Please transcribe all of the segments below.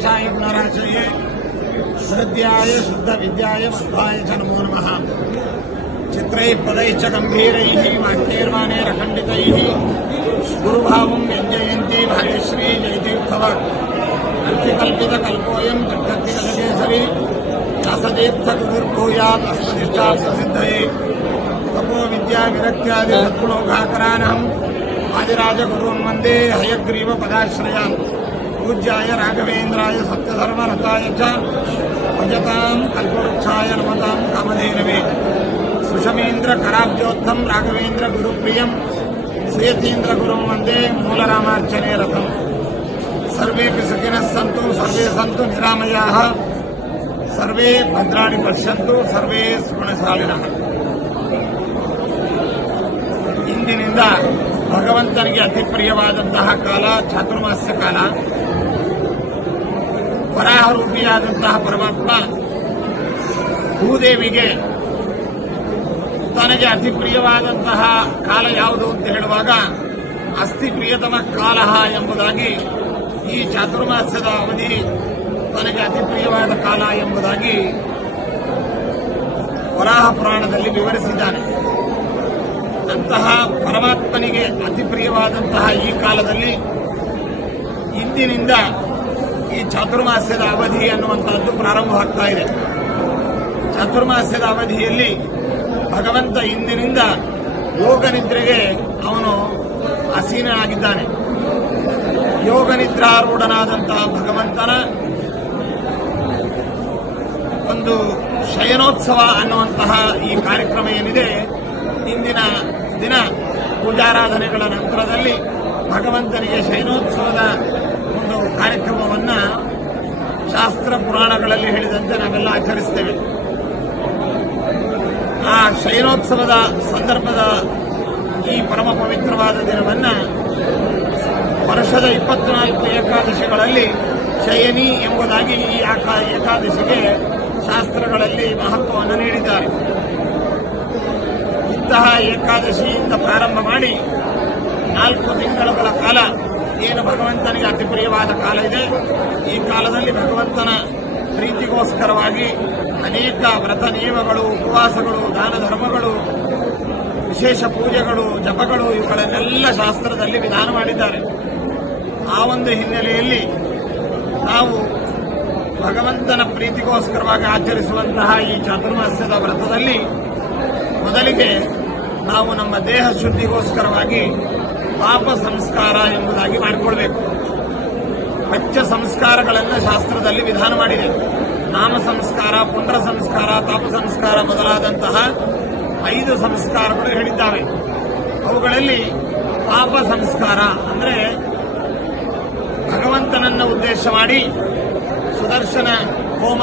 श्रीगणेशाय पुनराचये श्रद्धाय शुद्धविद्याय शुद्धाय च नमो नमः। चित्रैः पदैः च गम्भीरैः वाक्यैर्वाणैरखण्डितैः गुरुभावं व्यञ्जयन्ती भाग्यश्री जयतीर्थव अर्थिकल्पितकल्पोऽयं तपो विरक्त्यादि सद्गुणोघाकरानहम् आदिराजगुरून् वंदे हयग्रीवपदाश्रयान् పూజ్యాయ రాఘవేంద్రాయ సత్యధర్మరథాయ భజతాం కల్పవృక్షాయ నమతాం కామధేనవే. సుషమేంద్రకరాబ్జోత్తం రాఘవేంద్ర గురుప్రియం శ్రేతీంద్ర గురుం వందే మూలరామార్చనే రథం. సర్వే సుఖినః సంతు సర్వే సంతు నిరామయా. సర్వే భద్రాణి పశ్యంతు సర్వే సుగుణశాలిన. ಇಂದಿನಿಂದ భగవంతునికి అతి ప్రియవాదంత కాల చాతుర్మాస్య కాల. ವರಾಹರೂಪಿಯಾದಂತಹ ಪರಮಾತ್ಮ ಭೂದೇವಿಗೆ ತನಗೆ ಅತಿ ಪ್ರಿಯವಾದಂತಹ ಕಾಲ ಯಾವುದು ಅಂತ ಹೇಳುವಾಗ ಅಸ್ಥಿ ಪ್ರಿಯತಮ ಕಾಲ ಎಂಬುದಾಗಿ ಈ ಚಾತುರ್ಮಾಸ್ಯದ ಅವಧಿ ತನಗೆ ಅತಿ ಪ್ರಿಯವಾದ ಕಾಲ ಎಂಬುದಾಗಿ ವರಾಹ ಪುರಾಣದಲ್ಲಿ ವಿವರಿಸಿದ್ದಾನೆ. ಅಂತಹ ಪರಮಾತ್ಮನಿಗೆ ಅತಿ ಪ್ರಿಯವಾದಂತಹ ಈ ಕಾಲದಲ್ಲಿ ಇಂದಿನಿಂದ ಈ ಚಾತುರ್ಮಾಸ್ಯದ ಅವಧಿ ಅನ್ನುವಂತಹದ್ದು ಪ್ರಾರಂಭವಾಗ್ತಾ ಇದೆ. ಚಾತುರ್ಮಾಸ್ಯದ ಅವಧಿಯಲ್ಲಿ ಭಗವಂತ ಇಂದಿನಿಂದ ಯೋಗ ನಿದ್ರೆಗೆ ಅವನು ಅಸೀನನಾಗಿದ್ದಾನೆ ಯೋಗ ನಿದ್ರಾರೂಢನಾದಂತಹ ಭಗವಂತನ ಒಂದು ಶಯನೋತ್ಸವ ಅನ್ನುವಂತಹ ಈ ಕಾರ್ಯಕ್ರಮ ಏನಿದೆ, ಇಂದಿನ ದಿನ ಪೂಜಾರಾಧನೆಗಳ ನಂತರದಲ್ಲಿ ಭಗವಂತನಿಗೆ ಶಯನೋತ್ಸವದ ಕಾರ್ಯಕ್ರಮವನ್ನ ಶಾಸ್ತ್ರ ಪುರಾಣಗಳಲ್ಲಿ ಹೇಳಿದಂತೆ ನಾವೆಲ್ಲ ಆಚರಿಸ್ತೇವೆ. ಆ ಶಯನೋತ್ಸವದ ಸಂದರ್ಭದ ಈ ಪರಮ ಪವಿತ್ರವಾದ ದಿನವನ್ನು ವರ್ಷದ ಇಪ್ಪತ್ನಾಲ್ಕು ಏಕಾದಶಿಗಳಲ್ಲಿ ಶಯನಿ ಎಂಬುದಾಗಿ ಈ ಏಕಾದಶಿಗೆ ಶಾಸ್ತ್ರಗಳಲ್ಲಿ ಮಹತ್ವವನ್ನು ನೀಡಿದ್ದಾರೆ. ಇಂತಹ ಏಕಾದಶಿಯಿಂದ ಪ್ರಾರಂಭ ಮಾಡಿ ನಾಲ್ಕು ತಿಂಗಳುಗಳ ಕಾಲ ಏನು ಭಗವಂತನಿಗೆ ಅತಿ ಪ್ರಿಯವಾದ ಕಾಲ ಇದೆ? ಈ ಕಾಲದಲ್ಲಿ ಭಗವಂತನ ಪ್ರೀತಿಗೋಸ್ಕರವಾಗಿ ಅನೇಕ ವ್ರತ ನಿಯಮಗಳು, ಉಪವಾಸಗಳು, ದಾನ ಧರ್ಮಗಳು, ವಿಶೇಷ ಪೂಜೆಗಳು, ಜಪಗಳು ಇವುಗಳನ್ನೆಲ್ಲ ಶಾಸ್ತ್ರದಲ್ಲಿ ವಿಧಾನ ಮಾಡಿದ್ದಾರೆ. ಆ ಒಂದು ಹಿನ್ನೆಲೆಯಲ್ಲಿ ನಾವು ಭಗವಂತನ ಪ್ರೀತಿಗೋಸ್ಕರವಾಗಿ ಆಚರಿಸುವಂತಹ ಈ ಚಾತುರ್ಮಾಸ್ಯದ ವ್ರತದಲ್ಲಿ ಮೊದಲಿಗೆ ನಾವು ನಮ್ಮ ದೇಹ ಶುದ್ಧಿಗೋಸ್ಕರವಾಗಿ ಪಾಪ ಸಂಸ್ಕಾರ ಎಂಬುದಾಗಿ ಮಾಡಿಕೊಳ್ಬೇಕು ಪಂಚ ಸಂಸ್ಕಾರಗಳನ್ನು ಶಾಸ್ತ್ರದಲ್ಲಿ ವಿಧಾನ ಮಾಡಿದೆ. ನಾಮ ಸಂಸ್ಕಾರ, ಪುಂಡ್ರ ಸಂಸ್ಕಾರ, ತಾಪ ಸಂಸ್ಕಾರ ಮೊದಲಾದಂತಹ ಐದು ಸಂಸ್ಕಾರಗಳು ಹೇಳಿದ್ದಾವೆ. ಅವುಗಳಲ್ಲಿ ಪಾಪ ಸಂಸ್ಕಾರ ಅಂದರೆ ಭಗವಂತನನ್ನು ಉದ್ದೇಶ ಮಾಡಿ ಸುದರ್ಶನ ಹೋಮ,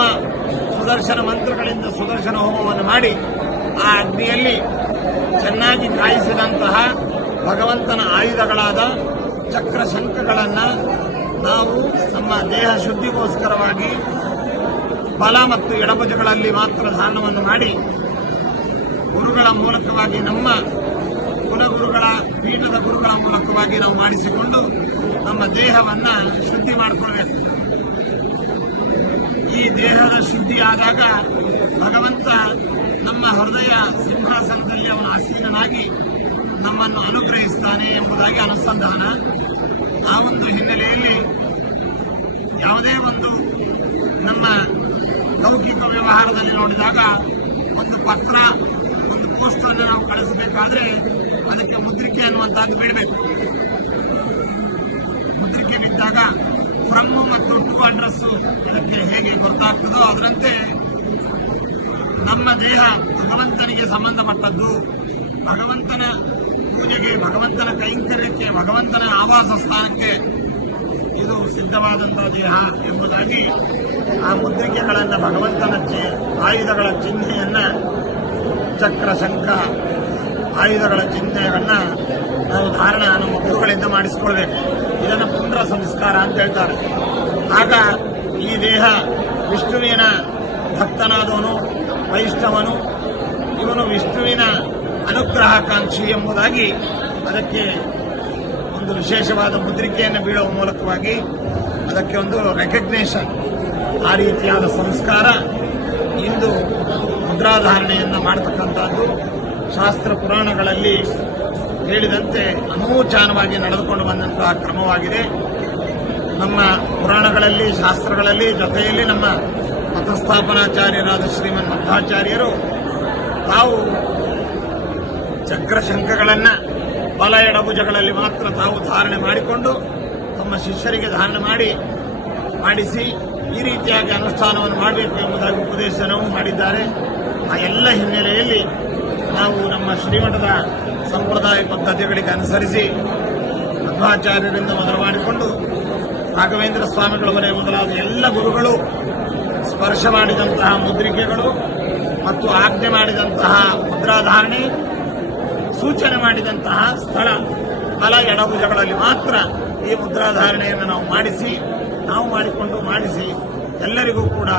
ಸುದರ್ಶನ ಮಂತ್ರಗಳಿಂದ ಸುದರ್ಶನ ಹೋಮವನ್ನು ಮಾಡಿ ಆ ಅಗ್ನಿಯಲ್ಲಿ ಚೆನ್ನಾಗಿ ಕಾಯಿಸಿದಂತಹ ಭಗವಂತನ ಆಯುಧಗಳಾದ ಚಕ್ರ ಶಂಖಗಳನ್ನು ನಾವು ನಮ್ಮ ದೇಹ ಶುದ್ಧಿಗೋಸ್ಕರವಾಗಿ ಬಲ ಮತ್ತು ಎಡಭುಜಗಳಲ್ಲಿ ಮಾತ್ರ ಧಾರಣವನ್ನು ಮಾಡಿ ಗುರುಗಳ ಮೂಲಕವಾಗಿ ನಮ್ಮ ಕುಲಗುರುಗಳ, ಪೀಠದ ಗುರುಗಳ ಮೂಲಕವಾಗಿ ನಾವು ಮಾಡಿಸಿಕೊಂಡು ನಮ್ಮ ದೇಹವನ್ನು ಶುದ್ಧಿ ಮಾಡಿಕೊಳ್ಬೇಕು. ಈ ದೇಹದ ಶುದ್ಧಿ ಆದಾಗ ಭಗವಂತ ನಮ್ಮ ಹೃದಯ ಸಿಂಹಾಸನದಲ್ಲಿ ಅವನ ಆಸೀನನಾಗಿ ನಮ್ಮನ್ನು ಅನುಗ್ರಹಿಸ್ತಾನೆ ಎಂಬುದಾಗಿ ಅನುಸಂಧಾನ ಆ ಒಂದು ಹಿನ್ನೆಲೆಯಲ್ಲಿ ಯಾವುದೇ ಒಂದು ನಮ್ಮ ಲೌಕಿಕ ವ್ಯವಹಾರದಲ್ಲಿ ನೋಡಿದಾಗ ಒಂದು ಪತ್ರ, ಒಂದು ಪೋಸ್ಟ್ ಅನ್ನು ನಾವು ಕಳಿಸಬೇಕಾದ್ರೆ ಅದಕ್ಕೆ ಮುದ್ರಿಕೆ ಅನ್ನುವಂತಹದ್ದು ಬಿಡಬೇಕು. ಮುದ್ರಿಕೆ ಬಿದ್ದಾಗ ಫ್ರಮ್ ಮತ್ತು ಟು ಅಡ್ರೆಸ್ ಅದಕ್ಕೆ ಹೇಗೆ ಗೊತ್ತಾಗ್ತದೋ ಅದರಂತೆ ನಮ್ಮ ದೇಹ ಭಗವಂತನಿಗೆ ಸಂಬಂಧಪಟ್ಟದ್ದು. ಭಗವಂತನ ಪೂಜೆಗೆ ಭಗವಂತನ ಕೈಂಕರ್ಯಕ್ಕೆ, ಭಗವಂತನ ಆವಾಸ ಸ್ಥಾನಕ್ಕೆ ಇದು ಸಿದ್ಧವಾದಂತಹ ದೇಹ ಎಂಬುದಾಗಿ ಆ ಮುದ್ರಿಕೆಗಳನ್ನು ಭಗವಂತನ ಆಯುಧಗಳ ಚಿಹ್ನೆಯನ್ನ ಚಕ್ರ, ಶಂಖ ಆಯುಧಗಳ ಚಿಹ್ನೆಗಳನ್ನ ನಾವು ಧಾರಣ ನಮ್ಮ ಗುರುಗಳಿಂದ ಮಾಡಿಸಿಕೊಳ್ಬೇಕು. ಇದನ್ನು ಪುಂಡ್ರ ಸಂಸ್ಕಾರ ಅಂತ ಹೇಳ್ತಾರೆ. ಆಗ ಈ ದೇಹ ವಿಷ್ಣುವಿನ ಭಕ್ತನಾದವನು, ವೈಷ್ಣವನು, ಇವನು ವಿಷ್ಣುವಿನ ಅನುಗ್ರಹಕಾಂಕ್ಷಿ ಎಂಬುದಾಗಿ ಅದಕ್ಕೆ ಒಂದು ವಿಶೇಷವಾದ ಮುದ್ರಿಕೆಯನ್ನು ಬೀಳುವ ಮೂಲಕವಾಗಿ ಅದಕ್ಕೆ ಒಂದು ರೆಕಗ್ನೇಷನ್ ಆ ರೀತಿಯಾದ ಸಂಸ್ಕಾರ ಇಂದು ಮುದ್ರಾಧಾರಣೆಯನ್ನು ಮಾಡತಕ್ಕಂಥದ್ದು. ಶಾಸ್ತ್ರ ಪುರಾಣಗಳಲ್ಲಿ ಹೇಳಿದಂತೆ ಅನೂಚಾನವಾಗಿ ನಡೆದುಕೊಂಡು ಬಂದಂತಹ ಕ್ರಮವಾಗಿದೆ. ನಮ್ಮ ಪುರಾಣಗಳಲ್ಲಿ, ಶಾಸ್ತ್ರಗಳಲ್ಲಿ, ಜೊತೆಯಲ್ಲಿ ನಮ್ಮ ಮತಸ್ಥಾಪನಾಚಾರ್ಯರಾದ ಶ್ರೀಮನ್ ಮಧ್ವಾಚಾರ್ಯರು ತಾವು ಚಕ್ರಶಂಖಗಳನ್ನು ಬಲ ಎಡಭುಜಗಳಲ್ಲಿ ಮಾತ್ರ ತಾವು ಧಾರಣೆ ಮಾಡಿಕೊಂಡು ತಮ್ಮ ಶಿಷ್ಯರಿಗೆ ಧಾರಣೆ ಮಾಡಿ, ಮಾಡಿಸಿ ಈ ರೀತಿಯಾಗಿ ಅನುಷ್ಠಾನವನ್ನು ಮಾಡಬೇಕು ಎಂಬುದಾಗಿ ಉಪದೇಶನವೂ ಮಾಡಿದ್ದಾರೆ. ಆ ಎಲ್ಲ ಹಿನ್ನೆಲೆಯಲ್ಲಿ ನಾವು ನಮ್ಮ ಶ್ರೀಮಠದ ಸಂಪ್ರದಾಯ ಪದ್ಧತಿಗಳಿಗೆ ಅನುಸರಿಸಿ ಮಧ್ವಾಚಾರ್ಯರಿಂದ ಮೊದಲು ಮಾಡಿಕೊಂಡು ರಾಘವೇಂದ್ರ ಸ್ವಾಮಿಗಳವರೇ ಮೊದಲಾದ ಎಲ್ಲ ಗುರುಗಳು ಸ್ಪರ್ಶ ಮಾಡಿದಂತಹ ಮುದ್ರಿಕೆಗಳು ಮತ್ತು ಆಜ್ಞೆ ಮಾಡಿದಂತಹ ಮುದ್ರಾಧಾರಣೆ ಸೂಚನೆ ಮಾಡಿದಂತಹ ಸ್ಥಳ ಬಲ ಎಡಭುಜಗಳಲ್ಲಿ ಮಾತ್ರ ಈ ಮುದ್ರಾಧಾರಣೆಯನ್ನು ನಾವು ಮಾಡಿಸಿ, ನಾವು ಮಾಡಿಕೊಂಡು ಮಾಡಿಸಿ, ಎಲ್ಲರಿಗೂ ಕೂಡ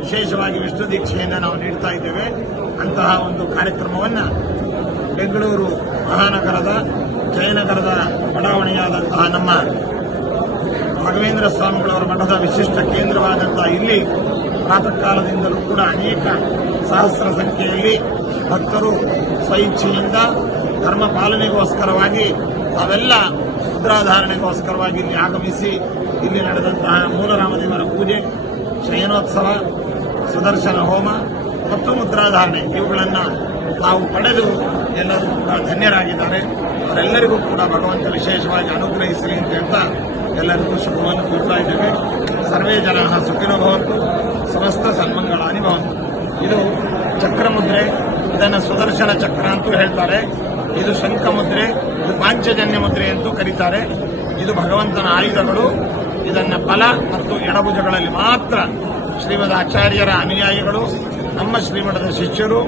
ವಿಶೇಷವಾಗಿ ವಿಷ್ಣು ದೀಕ್ಷೆಯನ್ನು ನಾವು ನೀಡ್ತಾ ಇದ್ದೇವೆ. ಅಂತಹ ಒಂದು ಕಾರ್ಯಕ್ರಮವನ್ನು ಬೆಂಗಳೂರು ಮಹಾನಗರದ, ಜಯನಗರದ ಬಡಾವಣೆಯಾದಂತಹ ನಮ್ಮ ರಾಘವೇಂದ್ರ ಸ್ವಾಮಿಗಳವರ ಮಠದ ವಿಶಿಷ್ಟ ಕೇಂದ್ರವಾದಂತಹ ಇಲ್ಲಿ ಪ್ರಾತಃಕಾಲದಿಂದಲೂ ಕೂಡ ಅನೇಕ ಸಹಸ್ರ ಸಂಖ್ಯೆಯಲ್ಲಿ ಭಕ್ತರು ಸ್ವಇಚ್ಛೆಯಿಂದ ಧರ್ಮ ಪಾಲನೆಗೋಸ್ಕರವಾಗಿ ತಾವೆಲ್ಲ ಮುದ್ರಾಧಾರಣೆಗೋಸ್ಕರವಾಗಿ ಇಲ್ಲಿ ಆಗಮಿಸಿ ಇಲ್ಲಿ ನಡೆದಂತಹ ಮೂಲರಾಮದೇವರ ಪೂಜೆ, ಶಯನೋತ್ಸವ, ಸುದರ್ಶನ ಹೋಮ ಮತ್ತು ಮುದ್ರಾಧಾರಣೆ, ಇವುಗಳನ್ನು ತಾವು ಪಡೆದು ಎಲ್ಲರೂ ಕೂಡ ಧನ್ಯರಾಗಿದ್ದಾರೆ. ಅವರೆಲ್ಲರಿಗೂ ಕೂಡ ಭಗವಂತ ವಿಶೇಷವಾಗಿ ಅನುಗ್ರಹಿಸಲಿ ಅಂತ ಹೇಳ್ತಾ ಎಲ್ಲರಿಗೂ ಶುಭವನ್ನು ಕೋರ್ತಾ ಇದ್ದೇವೆ. ಸರ್ವೇ ಜನ ಸುಖಿನೋ ಭವಂತು. ಸಮಸ್ತ ಸನ್ಮಂಗಳ ಅನಿಭವಂತು ಇದು ಚಕ್ರ ಮುದ್ರೆ ಇದನ್ನು ಸುದರ್ಶನ ಚಕ್ರ ಅಂತೂ ಹೇಳ್ತಾರೆ. ಇದು ಶಂಖ ಮುದ್ರೆ, ಇದು ಪಾಂಚಜನ್ಯ ಮುದ್ರೆ ಎಂದು ಕರೀತಾರೆ. ಇದು ಭಗವಂತನ ಆಯುಧಗಳು. ಇದನ್ನ ಬಲ ಮತ್ತು ಎಡಭುಜಗಳಲ್ಲಿ ಮಾತ್ರ ಶ್ರೀಮದ್ ಆಚಾರ್ಯರ ಅನುಯಾಯಿಗಳು, ನಮ್ಮ ಶ್ರೀಮಠದ ಶಿಷ್ಯರು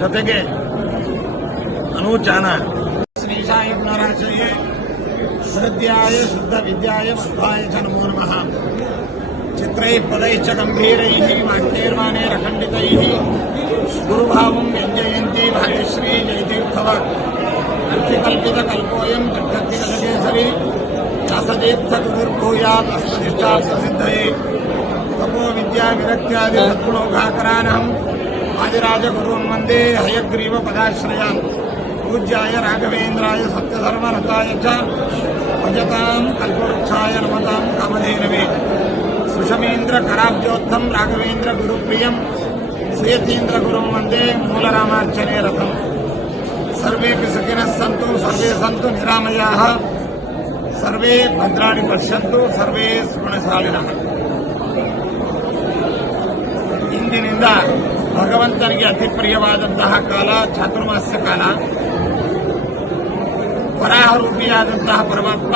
ಜೊತೆಗೆ ಅನೂಚಾನ ಹೃದಯಾಯ ಶುದ್ಧ ವಿದ್ಯಾಯ ಶುದ್ಧಾಯ ಜನಮೋ ನಮೋ ನಮಃ. चित्र पदैश्च गम्भीरैः वाक्यैर्वाणैः अखण्डितैः गुरुभावं व्यंजयती भाग्यश्री जयतीर्थव। अर्थकल्पितकल्पोऽयं जगद्धिकलकेसरी रसतीर्थगुरुर्भूयात् अस्मदिष्टा तपो विद्याविरक्त्यादि सद्गुणौघाकरानहम्। आदिराजगुरून् वंदे पूज्याय राघवेन्द्राय सत्यधर्मरताय च। भजतां कल्पवृक्षाय नमतां ಭಜತಾಂ ಕಲ್ಪವೃಕ್ಷಾಯ ನಮತಾಂ ಕಾಮಧೇನವೇ ಸುಷಮೇಂದ್ರ ಕರಾಬ್ಜೋತ್ತಮ್ ರಾಘವೇಂದ್ರ ಗುರುಪ್ರಿಯಂ ಶ್ರೀಯತೀಂದ್ರ ಗುರುಂ ವಂದೇ ಮೂಲರಾಮಾರ್ಚನೆ ರಥಂ ಸರ್ವೇ ಸುಖಿನಃ ಸಂತು ಸರ್ವೇ ಸಂತು ನಿರಾಮಯಾಃ ಸರ್ವೇ ಭದ್ರಾಣಿ ಪಶ್ಯಂತು ಸರ್ವೇ ಸುಗುಣಶಾಲಿನಃ ಇಂದಿನಿಂದ ಭಗವಂತನಿಗೆ ಅತಿ ಪ್ರಿಯವಾದಂತಹ ಕಾಲ ಚಾತುರ್ಮಾಸ್ಯ ಕಾಲ. ವರಾಹರೂಪಿಯಾದಂತಹ ಪರಮಾತ್ಮ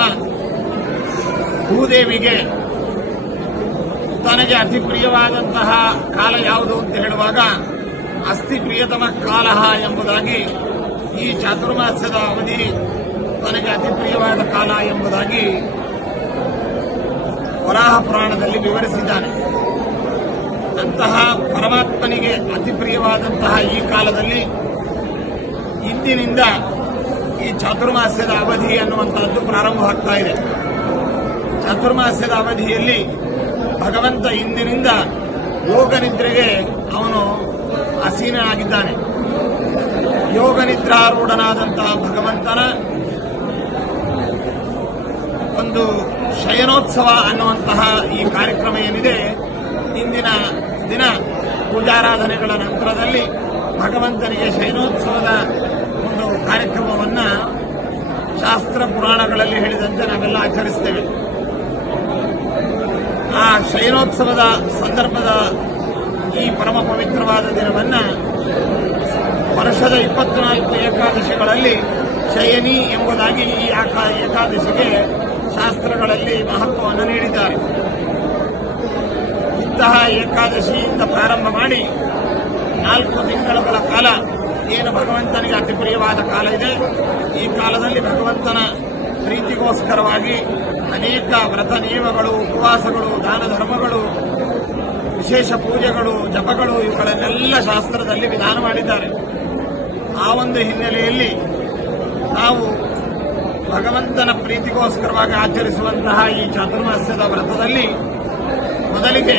ಭೂದೇವಿಗೆ ತನಗೆ ಅತಿ ಪ್ರಿಯವಾದಂತಹ ಕಾಲ ಯಾವುದು ಅಂತ ಹೇಳುವಾಗ ಅಸ್ಥಿ ಪ್ರಿಯತಮ ಕಾಲ ಎಂಬುದಾಗಿ ಈ ಚಾತುರ್ಮಾಸ್ಯದ ಅವಧಿ ತನಗೆ ಅತಿ ಪ್ರಿಯವಾದ ಕಾಲ ಎಂಬುದಾಗಿ ವರಾಹ ಪುರಾಣದಲ್ಲಿ ವಿವರಿಸಿದ್ದಾನೆ ಅಂತಹ ಪರಮಾತ್ಮನಿಗೆ ಅತಿ ಪ್ರಿಯವಾದಂತಹ ಈ ಕಾಲದಲ್ಲಿ ಇಂದಿನಿಂದ ಈ ಚಾತುರ್ಮಾಸ್ಯದ ಅವಧಿ ಅನ್ನುವಂತಹದ್ದು ಪ್ರಾರಂಭವಾಗ್ತಾ ಇದೆ. ಚಾತುರ್ಮಾಸ್ಯದ ಅವಧಿಯಲ್ಲಿ ಭಗವಂತ ಇಂದಿನಿಂದ ಯೋಗ ನಿದ್ರೆಗೆ ಅವನು ಅಸೀನಾಗಿದ್ದಾನೆ ಯೋಗ ನಿದ್ರಾರೂಢನಾದಂತಹ ಭಗವಂತನ ಒಂದು ಶಯನೋತ್ಸವ ಅನ್ನುವಂತಹ ಈ ಕಾರ್ಯಕ್ರಮ ಏನಿದೆ, ಇಂದಿನ ದಿನ ಪೂಜಾರಾಧನೆಗಳ ನಂತರದಲ್ಲಿ ಭಗವಂತನಿಗೆ ಶಯನೋತ್ಸವದ ಒಂದು ಕಾರ್ಯಕ್ರಮವನ್ನು ಶಾಸ್ತ್ರ ಪುರಾಣಗಳಲ್ಲಿ ಹೇಳಿದಂತೆ ನಾವೆಲ್ಲ ಆಚರಿಸ್ತೇವೆ. ಆ ಶಯನೋತ್ಸವದ ಸಂದರ್ಭದ ಈ ಪರಮ ಪವಿತ್ರವಾದ ದಿನವನ್ನ ವರ್ಷದ ಇಪ್ಪತ್ನಾಲ್ಕು ಏಕಾದಶಿಗಳಲ್ಲಿ ಶಯನಿ ಎಂಬುದಾಗಿ ಈ ಏಕಾದಶಿಗೆ ಶಾಸ್ತ್ರಗಳಲ್ಲಿ ಮಹತ್ವವನ್ನು ನೀಡಿದ್ದಾರೆ. ಇಂತಹ ಏಕಾದಶಿಯಿಂದ ಪ್ರಾರಂಭ ಮಾಡಿ ನಾಲ್ಕು ತಿಂಗಳುಗಳ ಕಾಲ ಏನು ಭಗವಂತನಿಗೆ ಅತಿ ಪ್ರಿಯವಾದ ಕಾಲ ಇದೆ? ಈ ಕಾಲದಲ್ಲಿ ಭಗವಂತನ ಪ್ರೀತಿಗೋಸ್ಕರವಾಗಿ ಅನೇಕ ವ್ರತ ನಿಯಮಗಳು, ಉಪವಾಸಗಳು, ದಾನ ಧರ್ಮಗಳು, ವಿಶೇಷ ಪೂಜೆಗಳು, ಜಪಗಳು, ಇವುಗಳನ್ನೆಲ್ಲ ಶಾಸ್ತ್ರದಲ್ಲಿ ವಿಧಾನ ಮಾಡಿದ್ದಾರೆ. ಆ ಒಂದು ಹಿನ್ನೆಲೆಯಲ್ಲಿ ನಾವು ಭಗವಂತನ ಪ್ರೀತಿಗೋಸ್ಕರವಾಗಿ ಆಚರಿಸುವಂತಹ ಈ ಚಾತುರ್ಮಾಸ್ಯದ ವ್ರತದಲ್ಲಿ ಮೊದಲಿಗೆ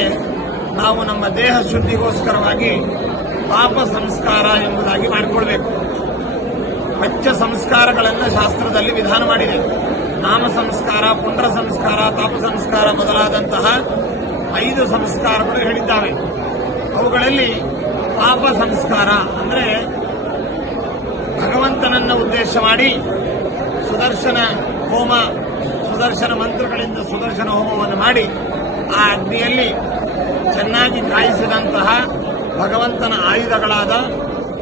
ನಾವು ನಮ್ಮ ದೇಹ ಶುದ್ಧಿಗೋಸ್ಕರವಾಗಿ ಪಾಪ ಸಂಸ್ಕಾರ ಎಂಬುದಾಗಿ ಮಾಡಿಕೊಳ್ಬೇಕು. ಪಂಚ ಸಂಸ್ಕಾರಗಳನ್ನು ಶಾಸ್ತ್ರದಲ್ಲಿ ವಿಧಾನ ಮಾಡಿದೆ. ನಾಮ ಸಂಸ್ಕಾರ, ಪುಂಡ್ರ ಸಂಸ್ಕಾರ, ತಾಪ ಸಂಸ್ಕಾರ ಮೊದಲಾದಂತಹ ಐದು ಸಂಸ್ಕಾರಗಳು ಹೇಳಿದ್ದಾವೆ. ಅವುಗಳಲ್ಲಿ ಪಾಪ ಸಂಸ್ಕಾರ ಅಂದರೆ ಭಗವಂತನನ್ನ ಉದ್ದೇಶ ಮಾಡಿ ಸುದರ್ಶನ ಹೋಮ, ಸುದರ್ಶನ ಮಂತ್ರಗಳಿಂದ ಸುದರ್ಶನ ಹೋಮವನ್ನು ಮಾಡಿ ಆ ಅಗ್ನಿಯಲ್ಲಿ ಚೆನ್ನಾಗಿ ಕಾಯಿಸಿದಂತಹ ಭಗವಂತನ ಆಯುಧಗಳಾದ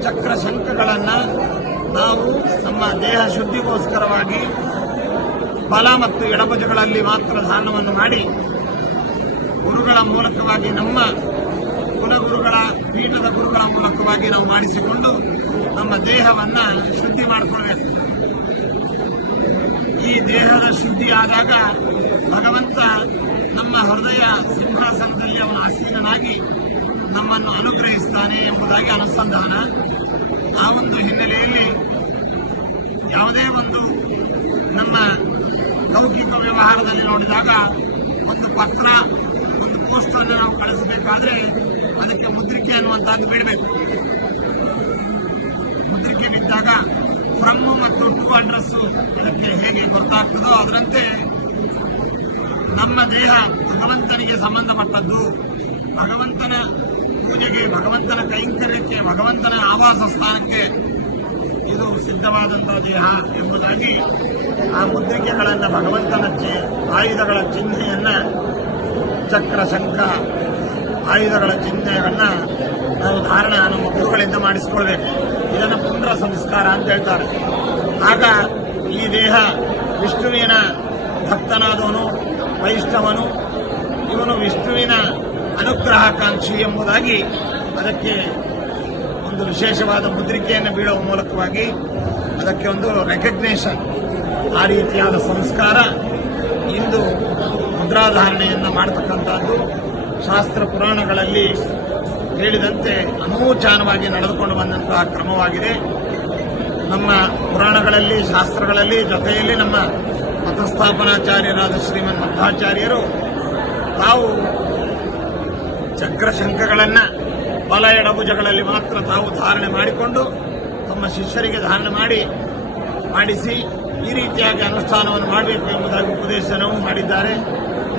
ಚಕ್ರ ಶಂಖಗಳನ್ನು ನಾವು ನಮ್ಮ ದೇಹ ಶುದ್ಧಿಗೋಸ್ಕರವಾಗಿ ಬಲ ಮತ್ತು ಎಡಭುಜಗಳಲ್ಲಿ ಮಾತ್ರ ಧಾರಣವನ್ನು ಮಾಡಿ ಗುರುಗಳ ಮೂಲಕವಾಗಿ ನಮ್ಮ ಕುಲಗುರುಗಳ ಪೀಠದ ಗುರುಗಳ ಮೂಲಕವಾಗಿ ನಾವು ಮಾಡಿಸಿಕೊಂಡು ನಮ್ಮ ದೇಹವನ್ನು ಶುದ್ಧಿ ಮಾಡಿಕೊಳ್ಬೇಕು ಈ ದೇಹದ ಶುದ್ಧಿ ಆದಾಗ ಭಗವಂತ ನಮ್ಮ ಹೃದಯ ಸಿಂಹಾಸನದಲ್ಲಿ ಅವನ ಆಸೀನನಾಗಿ ನಮ್ಮನ್ನು ಅನುಗ್ರಹಿಸ್ತಾನೆ ಎಂಬುದಾಗಿ ಅನುಸಂಧಾನ. ಆ ಒಂದು ಹಿನ್ನೆಲೆಯಲ್ಲಿ ಯಾವುದೇ ಒಂದು ನಮ್ಮ ಲೌಕಿಕ ವ್ಯವಹಾರದಲ್ಲಿ ನೋಡಿದಾಗ ಒಂದು ಪತ್ರ, ಒಂದು ಪೋಸ್ಟ್ ಅನ್ನು ನಾವು ಕಳಿಸಬೇಕಾದ್ರೆ ಅದಕ್ಕೆ ಮುದ್ರಿಕೆ ಅನ್ನುವಂತಹದ್ದು ಬಿಡಬೇಕು. ಮುದ್ರಿಕೆ ಬಿದ್ದಾಗ ಫ್ರಮ್ ಮತ್ತು ಟು ಅಡ್ರೆಸ್ ಇದಕ್ಕೆ ಹೇಗೆ ಗೊತ್ತಾಗ್ತದೋ ಅದರಂತೆ ನಮ್ಮ ದೇಹ ಭಗವಂತನಿಗೆ ಸಂಬಂಧಪಟ್ಟದ್ದು. ಭಗವಂತನ ಪೂಜೆಗೆ, ಭಗವಂತನ ಕೈಂಕರ್ಯಕ್ಕೆ, ಭಗವಂತನ ಆವಾಸ ಸ್ಥಾನಕ್ಕೆ ಇದು ಸಿದ್ಧವಾದಂತಹ ದೇಹ ಎಂಬುದಾಗಿ ಆ ಮುದ್ರಿಕೆಗಳನ್ನು ಭಗವಂತನ ಆಯುಧಗಳ ಚಿಹ್ನೆಯನ್ನು ಚಕ್ರ ಶಂಖ ಆಯುಧಗಳ ಚಿಹ್ನೆಗಳನ್ನು ನಾವು ಧಾರಣ ನಮ್ಮ ಗುರುಗಳಿಂದ ಮಾಡಿಸಿಕೊಳ್ಬೇಕು. ಇದನ್ನು ಪುಂಡ್ರ ಸಂಸ್ಕಾರ ಅಂತ ಹೇಳ್ತಾರೆ. ಆಗ ಈ ದೇಹ ವಿಷ್ಣುವಿನ ಭಕ್ತನಾದವನು, ವೈಷ್ಣವನು, ಇವನು ವಿಷ್ಣುವಿನ ಅನುಗ್ರಹಾಕಾಂಕ್ಷಿ ಎಂಬುದಾಗಿ ಅದಕ್ಕೆ ಒಂದು ವಿಶೇಷವಾದ ಮುದ್ರಿಕೆಯನ್ನು ಬೀಳುವ ಮೂಲಕವಾಗಿ ಅದಕ್ಕೆ ಒಂದು ರೆಕಗ್ನೇಷನ್ ಆ ರೀತಿಯಾದ ಸಂಸ್ಕಾರ ಇಂದು ಮುದ್ರಾಧಾರಣೆಯನ್ನು ಮಾಡತಕ್ಕಂಥದ್ದು. ಶಾಸ್ತ್ರ ಪುರಾಣಗಳಲ್ಲಿ ಹೇಳಿದಂತೆ ಅನೂಚಾನವಾಗಿ ನಡೆದುಕೊಂಡು ಬಂದಂತಹ ಕ್ರಮವಾಗಿದೆ. ನಮ್ಮ ಪುರಾಣಗಳಲ್ಲಿ, ಶಾಸ್ತ್ರಗಳಲ್ಲಿ ಜೊತೆಯಲ್ಲಿ ನಮ್ಮ ಮತಸ್ಥಾಪನಾಚಾರ್ಯರಾದ ಶ್ರೀಮನ್ ಮಧ್ವಾಚಾರ್ಯರು ತಾವು ಚಕ್ರಶಂಖಗಳನ್ನು ಬಲ ಎಡಭುಜಗಳಲ್ಲಿ ಮಾತ್ರ ತಾವು ಧಾರಣೆ ಮಾಡಿಕೊಂಡು ತಮ್ಮ ಶಿಷ್ಯರಿಗೆ ಧಾರಣೆ ಮಾಡಿ ಮಾಡಿಸಿ ಈ ರೀತಿಯಾಗಿ ಅನುಷ್ಠಾನವನ್ನು ಮಾಡಬೇಕು ಎಂಬುದಾಗಿ ಉಪದೇಶನವೂ ಮಾಡಿದ್ದಾರೆ.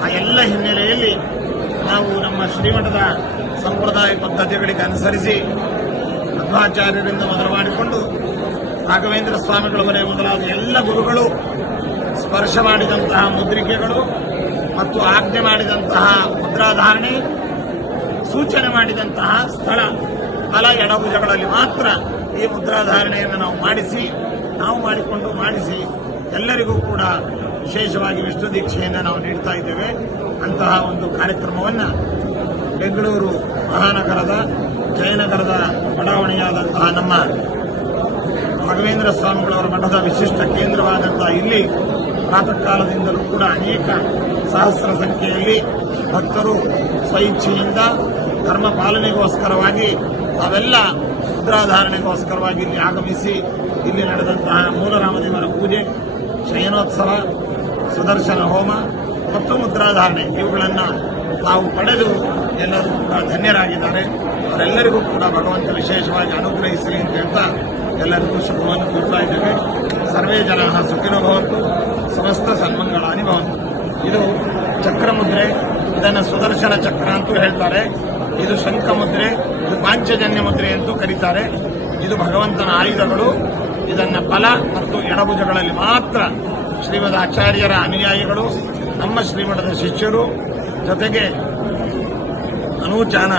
ಆ ಎಲ್ಲ ಹಿನ್ನೆಲೆಯಲ್ಲಿ ನಾವು ನಮ್ಮ ಶ್ರೀಮಠದ ಸಂಪ್ರದಾಯ ಪದ್ಧತಿಗಳಿಗೆ ಅನುಸರಿಸಿ ಮಧ್ವಾಚಾರ್ಯರಿಂದ ಮೊದಲು ಮಾಡಿಕೊಂಡು ರಾಘವೇಂದ್ರ ಸ್ವಾಮಿಗಳವರೇ ಮೊದಲಾದ ಎಲ್ಲ ಗುರುಗಳು ಸ್ಪರ್ಶ ಮಾಡಿದಂತಹ ಮುದ್ರಿಕೆಗಳು ಮತ್ತು ಆಜ್ಞೆ ಮಾಡಿದಂತಹ ಮುದ್ರಾಧಾರಣೆ, ಸೂಚನೆ ಮಾಡಿದಂತಹ ಸ್ಥಳ ಬಲ ಎಡಭುಜಗಳಲ್ಲಿ ಮಾತ್ರ ಈ ಮುದ್ರಾಧಾರಣೆಯನ್ನು ನಾವು ಮಾಡಿಸಿ, ನಾವು ಮಾಡಿಕೊಂಡು ಎಲ್ಲರಿಗೂ ಕೂಡ ವಿಶೇಷವಾಗಿ ವಿಷ್ಣು ದೀಕ್ಷೆಯನ್ನು ನಾವು ನೀಡ್ತಾ ಇದ್ದೇವೆ. ಅಂತಹ ಒಂದು ಕಾರ್ಯಕ್ರಮವನ್ನು ಬೆಂಗಳೂರು ಮಹಾನಗರದ ಜಯನಗರದ ಬಡಾವಣೆಯಾದಂತಹ ನಮ್ಮ ರಾಘವೇಂದ್ರ ಸ್ವಾಮಿಗಳವರ ಮಠದ ವಿಶಿಷ್ಟ ಕೇಂದ್ರವಾದಂತಹ ಇಲ್ಲಿ ಪ್ರಾತಃ ಕಾಲದಿಂದಲೂ ಕೂಡ ಅನೇಕ ಸಹಸ್ರ ಸಂಖ್ಯೆಯಲ್ಲಿ ಭಕ್ತರು ಸ್ವಇಚ್ಛೆಯಿಂದ ಧರ್ಮ ಪಾಲನೆಗೋಸ್ಕರವಾಗಿ ತಾವೆಲ್ಲ ಮುದ್ರಾಧಾರಣೆಗೋಸ್ಕರವಾಗಿ ಇಲ್ಲಿ ಆಗಮಿಸಿ ಇಲ್ಲಿ ನಡೆದಂತಹ ಮೂಲರಾಮದೇವರ ಪೂಜೆ ಶಯನೋತ್ಸವ ಸುದರ್ಶನ ಹೋಮ, ಮತ್ತು ಮುದ್ರಾಧಾರಣೆ. ಇವುಗಳನ್ನು ತಾವು ಪಡೆದು ಎಲ್ಲರೂ ಕೂಡ ಧನ್ಯರಾಗಿದ್ದಾರೆ. ಅವರೆಲ್ಲರಿಗೂ ಕೂಡ ಭಗವಂತ ವಿಶೇಷವಾಗಿ ಅನುಗ್ರಹಿಸಲಿ ಅಂತ ಹೇಳ್ತಾ ಎಲ್ಲರಿಗೂ ಶುಭವನ್ನು ಕೋರ್ತಾ ಇದ್ದೇವೆ. ಸರ್ವೇ ಜನ ಸುಖಿನೋ ಭವಂತು. ಸಮಸ್ತ ಸನ್ಮಂಗಳಾನಿ ಭವಂತು ಇದು ಚಕ್ರಮುದ್ರೆ, ಇದನ್ನು ಸುದರ್ಶನ ಚಕ್ರ ಅಂತೂ ಹೇಳ್ತಾರೆ. ಇದು ಶಂಖ ಮುದ್ರೆ ಇದು ಪಾಂಚಜನ್ಯ ಮುದ್ರೆ ಅಂತೂ ಕರೀತಾರೆ. ಇದು ಭಗವಂತನ ಆಯುಧಗಳು. ಇದನ್ನ ಬಲ ಮತ್ತು ಎಡಭುಜಗಳಲ್ಲಿ ಮಾತ್ರ ಶ್ರೀಮದ್ ಆಚಾರ್ಯರ ಅನುಯಾಯಿಗಳು ನಮ್ಮ ಶ್ರೀಮಠದ ಶಿಷ್ಯರು ಜೊತೆಗೆ ಅನೂಚಾನ